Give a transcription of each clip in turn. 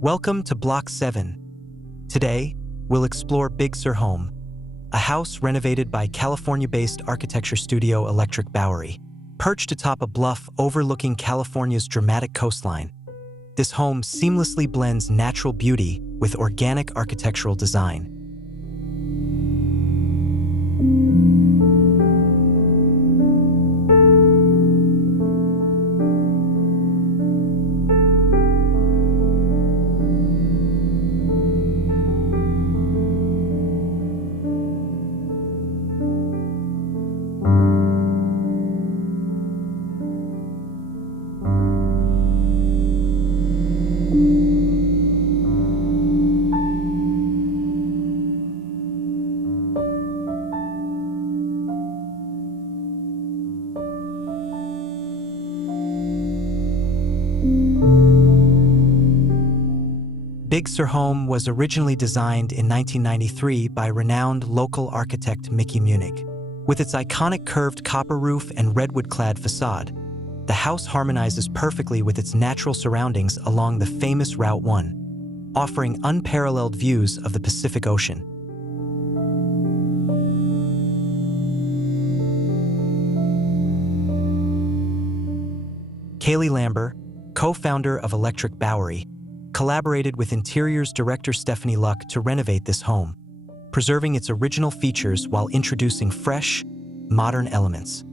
Welcome to Block 7. Today, we'll explore Big Sur Home, a house renovated by California-based architecture studio Electric Bowery. Perched atop a bluff overlooking California's dramatic coastline, this home seamlessly blends natural beauty with organic architectural design. Big Sur Home was originally designed in 1993 by renowned local architect Mickey Muennig. With its iconic curved copper roof and redwood-clad facade, the house harmonizes perfectly with its natural surroundings along the famous Route 1, offering unparalleled views of the Pacific Ocean. Cayley Lambur, co-founder of Electric Bowery, collaborated with interiors director Stephanie Luck to renovate this home, preserving its original features while introducing fresh, modern elements.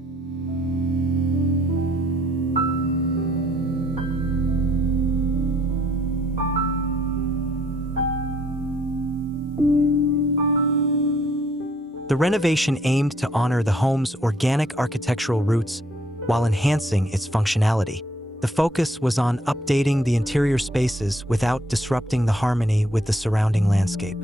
The renovation aimed to honor the home's organic architectural roots while enhancing its functionality. The focus was on updating the interior spaces without disrupting the harmony with the surrounding landscape.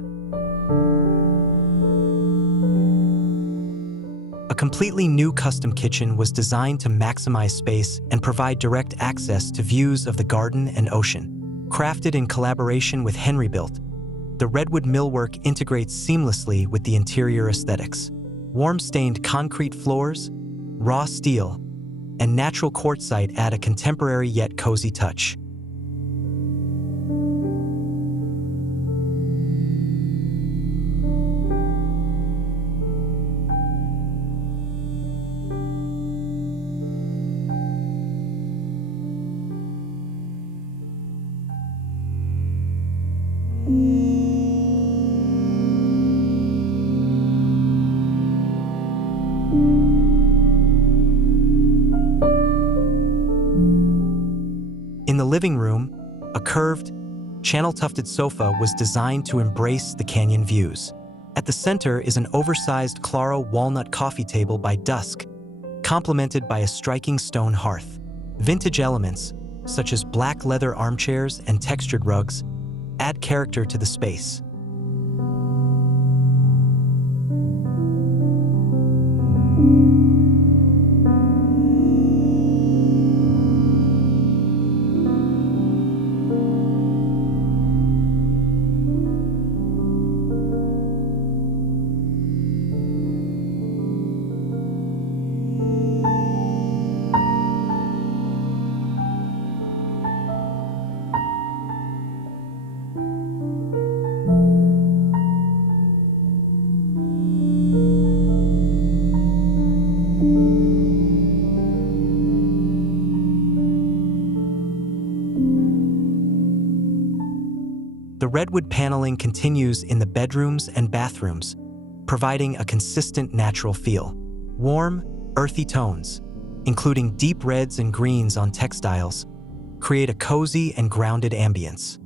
A completely new custom kitchen was designed to maximize space and provide direct access to views of the garden and ocean. Crafted in collaboration with Henrybuilt, the Redwood millwork integrates seamlessly with the interior aesthetics. Warm-stained concrete floors, raw steel, and natural quartzite add a contemporary yet cozy touch. In the living room, a curved, channel-tufted sofa was designed to embrace the canyon views. At the center is an oversized Claro walnut coffee table by Dusk, complemented by a striking stone hearth. Vintage elements, such as black leather armchairs and textured rugs, add character to the space. The redwood paneling continues in the bedrooms and bathrooms, providing a consistent natural feel. Warm, earthy tones, including deep reds and greens on textiles, create a cozy and grounded ambience.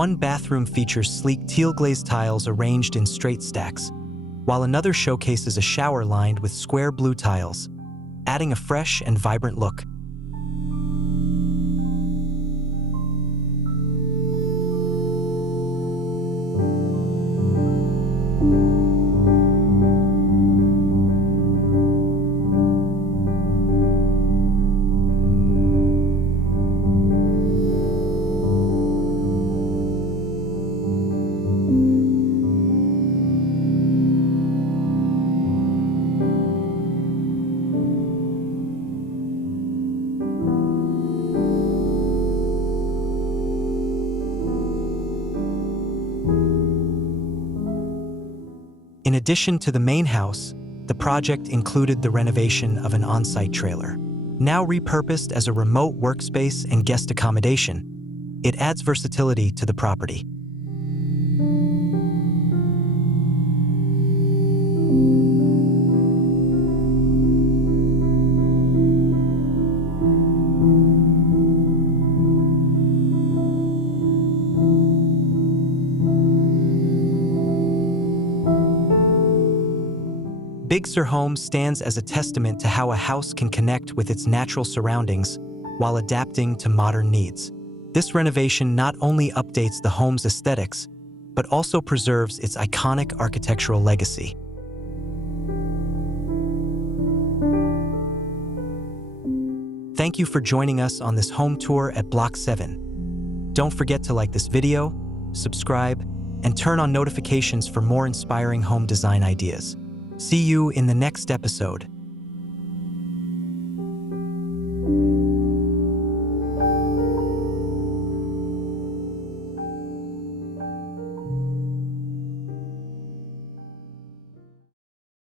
One bathroom features sleek teal-glazed tiles arranged in straight stacks, while another showcases a shower lined with square blue tiles, adding a fresh and vibrant look. In addition to the main house, the project included the renovation of an on-site trailer. Now repurposed as a remote workspace and guest accommodation, it adds versatility to the property. Big Sur Home stands as a testament to how a house can connect with its natural surroundings while adapting to modern needs. This renovation not only updates the home's aesthetics, but also preserves its iconic architectural legacy. Thank you for joining us on this home tour at Block 7. Don't forget to like this video, subscribe, and turn on notifications for more inspiring home design ideas. See you in the next episode.